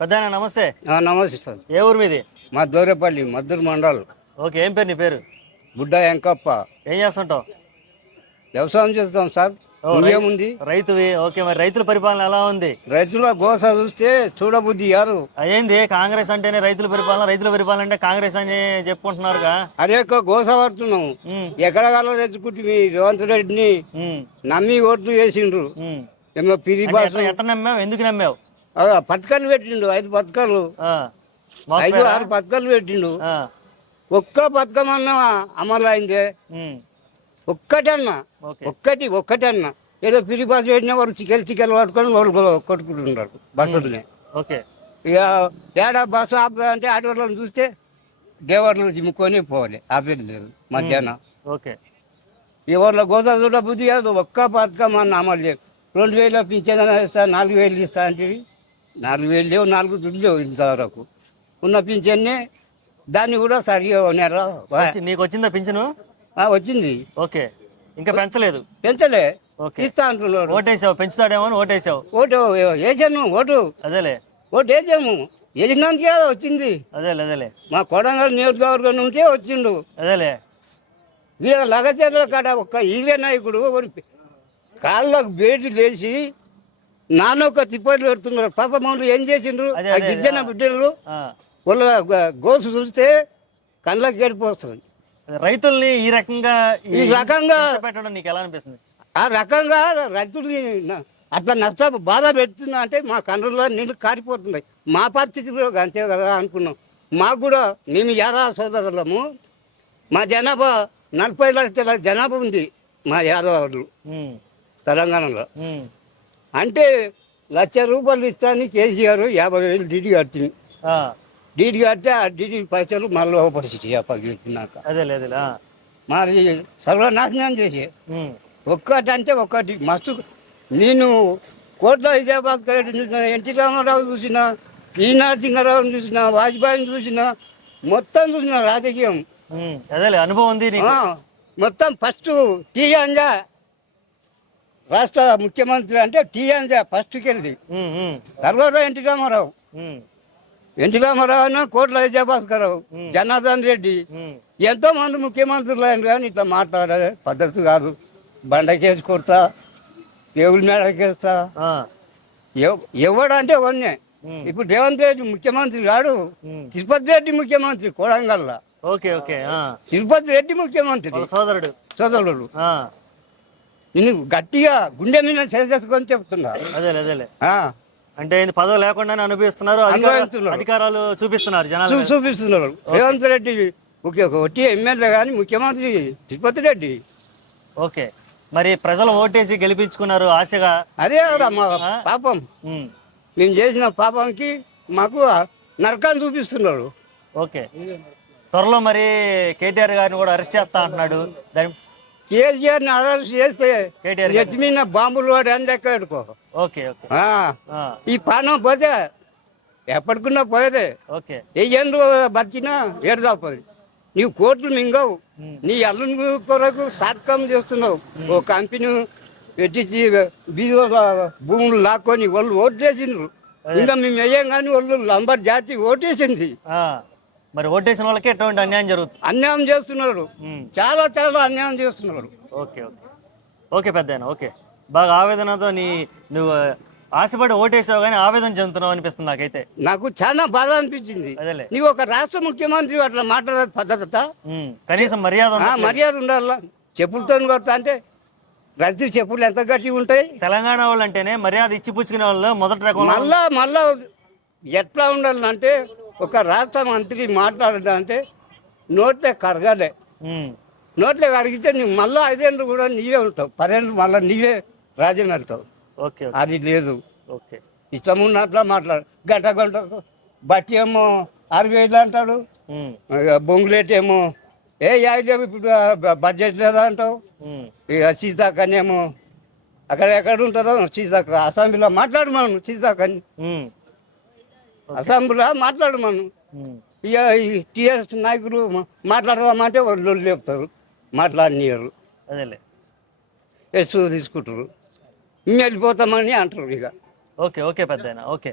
పెద్దాయన నమస్తే. నమస్తే సార్. ఏ ఊరు మీది? మా దూరేపల్లి మద్దూరు మండల్. ఓకే, ఏం పేరు నీ పేరు? బుడ్డ ఎంకప్ప. ఏం చేస్తుంటావు? వ్యవసాయం చేస్తాం సార్. ఇంకేముంది? రైతువి. ఓకే, మరి రైతుల పరిపాలన ఎలా ఉంది? రైతుల గోస చూస్తే చూడబుద్ధి యారు. అదేంది కాంగ్రెస్ అంటేనే రైతుల పరిపాలన అంటే కాంగ్రెస్ అని చెప్పుకుంటున్నారుగా. అరేక గోస పడుతున్నాం. ఎక్కడ కాలో తెచ్చుకుంటే మీ రేవంత్ రెడ్డిని నమ్మి ఓట్లు వేసిండ్రు. ఏమో పిరి బాస్ ఎట్లా నమ్మావు? ఎందుకు నమ్మావు? పథకాలు పెట్టిండు. 5 పథకాలు, 5-6 పథకాలు పెట్టిండు. ఒక్క పథకం అన్నా అమలు అయిందే? ఒక్కటన్నా? ఒక్కటన్నా ఏదో పిరి బస్సు పెట్టినా వాడు చికెలు పట్టుకొని వాళ్ళు కొట్టుకుంటున్నారు బస్సులనే. ఇక ఏడా బస్సు ఆప అంటే ఆటోలను చూస్తే దేవర్లు జిమ్ముకొని పోవాలి, ఆపేది లేదు మధ్యాహ్నం. ఎవరిలో గోదా చూడ బుద్ధి కాదు. ఒక్క పథకం అన్న అమలు లేదు. 2000 పింఛన్ ఇస్తా, 4000 ఇస్తా అంటే 4000 లేవు, 4 దుడ్లు లేవు ఇంతవరకు. ఉన్న పింఛన్నే దాన్ని కూడా సరిగా ఉన్నారా? నీకు వచ్చిందా పింఛను? వచ్చింది. ఓకే, ఇంకా పెంచలేదు? పెంచలే, ఇస్తా అంటున్నాడు. ఓటేసావు? పెంచుతాడేమో అని ఓటేసావు? ఓటు వేసాను. అదేలే ఓటు వేసాము. వేసినందుకే కదా వచ్చింది. అదేలే మా కొడంగల్ నియోజకవర్గం నుంచే వచ్చిండు. అదేలే ఈయన లగచేతుల కాడ ఒక్క ఈవే నాయకుడు కాళ్ళకు బేటి లేచి నానొక్క తిప్పట్లు పెడుతున్నారు. పాప మమ్మల్ని ఏం చేసిండ్రు? ఆ గిరిజన బిడ్డలు వాళ్ళ గోసు చూస్తే కళ్ళకి గడిపోతుంది. రైతుల్ని ఈ రకంగా పెట్టడం నీకు ఎలా అనిపిస్తుంది? ఆ రకంగా రైతుల్ని అట్లా బాధ పెడుతున్నా అంటే మా కన్నుల్లో నీళ్ళు కారిపోతున్నాయి. మా పరిస్థితి కూడా అంతే కదా అనుకున్నాం. మాకు కూడా మేము యాదవ సోదరులము. మా జనాభా 40 లక్షల జనాభా ఉంది మా యాదవులు తెలంగాణలో. అంటే ₹1,00,000 ఇస్తాను కేసీఆర్ 50,000 డీడీ కట్టింది. డీడీ కడితే ఆ డీడీ పైసలు మళ్ళీ పరిస్థితి అప్పగిస్తున్నాక మరి సర్వనాశనం చేసే. ఒక్కటంటే ఒక్కటి మస్తు. నేను కోట్ల విజయభాస్కర్ రెడ్డి చూసిన, ఎన్టీ రామారావు చూసిన, పి నరసింహారావుని చూసిన, వాజ్పేయిని చూసిన, మొత్తం చూసిన రాజకీయం. అనుభవం ఉంది మొత్తం. ఫస్ట్ టీ అంజా రాష్ట్ర ముఖ్యమంత్రి అంటే టీ అంజా ఫస్ట్కి వెళ్ళి, తర్వాత ఎన్టీ రామారావు కోట్ల విజయభాస్కర్ రావు, జనార్దన్ రెడ్డి, ఎంతో మంది ముఖ్యమంత్రులు అయిన కానీ ఇట్లా మాట్లాడే పద్ధతి కాదు. బండకేసి కొడతా, టేబుల్ మేడకేస్తా, ఎవడంటే ఎవరినే. ఇప్పుడు రేవంత్ రెడ్డి ముఖ్యమంత్రి కాడు, తిరుపతి రెడ్డి ముఖ్యమంత్రి కొడంగల్లా. తిరుపతి రెడ్డి ముఖ్యమంత్రి సోదరుడు. నేను గట్టిగా గుండె మీద చేసుకొని చెప్తున్నా. అంటే పదవి లేకుండా అనుభవిస్తున్నారు, అధికారాలు చూపిస్తున్నారు చూపిస్తున్నారు. రేవంత్ రెడ్డి ఒట్టి ఎమ్మెల్యే కానీ ముఖ్యమంత్రి తిరుపతి రెడ్డి. ఓకే, మరి ప్రజలు ఓటేసి గెలిపించుకున్నారు ఆశగా. అదే కదా మా పాపం. మేము చేసిన పాపంకి మాకు నరకాన్ని చూపిస్తున్నారు. ఓకే, త్వరలో మరి కేటీఆర్ గారిని కూడా అరెస్ట్ చేస్తా అంటున్నాడు. కేసీఆర్ని అరెస్ట్ చేస్తే ఎత్తి మీద బాంబులు వాడు అని లెక్క పెట్టుకో. ఈ పానం పోతే ఎప్పటికున్నా పోయేదే. ఏ బతికినా ఏడు తప్పది. నీవు కోట్లు మింగవు. నీ అల్లుని కొరకు సాధకం చేస్తున్నావు. ఓ కంపెనీ పెట్టించి బీదోళ్ళ భూములు లాక్కొని వాళ్ళు ఓటేసిండ్రు. ఇంకా మేము వేయం కానీ వాళ్ళు లంబర్ జాతి ఓటేసింది. మరి ఓటేసిన వాళ్ళకి ఎటువంటి అన్యాయం జరుగుతుంది? అన్యాయం చేస్తున్నాడు, చాలా చాలా అన్యాయం చేస్తున్నాడు. ఓకే పెద్దాయన. ఓకే, బాగా ఆవేదనతో నువ్వు ఆశపడి ఓటేసావు కానీ ఆవేదన చెందుతున్నావు అనిపిస్తుంది నాకైతే. నాకు చాలా బాధ అనిపించింది. నీవు ఒక రాష్ట్ర ముఖ్యమంత్రి అట్లా మాట్లాడే పద్ధత, కనీసం మర్యాద ఉండాల. చెప్పులతో కొడతా అంటే రద్దీ చెప్పులు ఎంత గట్టిగా ఉంటాయి. తెలంగాణ వాళ్ళు అంటేనే మర్యాద ఇచ్చి పుచ్చుకునే వాళ్ళు మొదటి రకం. మళ్ళా ఎట్లా ఉండాలంటే ఒక రాష్ట్ర మంత్రి మాట్లాడాలంటే నోట్లే కరగాలే. నోట్లే కరిగితే నువ్వు మళ్ళీ 5 ఏళ్ళు కూడా నీవే ఉంటావు, 10 ఏళ్ళు మళ్ళీ నీవే రాజ్యం వెళ్తావు. అది లేదు. ఇష్టం ఉన్నట్లా మాట్లాడు. గంట బట్టి ఏమో 60,000 అంటాడు, బొంగులేట్ ఏమో 50 ఇప్పుడు బడ్జెట్ లేదా అంటావు. ఇక సీతాకనేమో ఎక్కడ ఉంటుందో సీతాక అసెంబ్లీలో మాట్లాడు మనం. సీతాకని అసెంబ్లీలో మాట్లాడు మనం. ఇక ఈ టీఆర్ఎస్ నాయకులు మాట్లాడదామంటే వాళ్ళు లేపుతారు, మాట్లాడినారు, ఎస్ తీసుకుంటారు, మేము వెళ్ళిపోతామని అంటారు. ఇక ఓకే పెద్దాయన. ఓకే.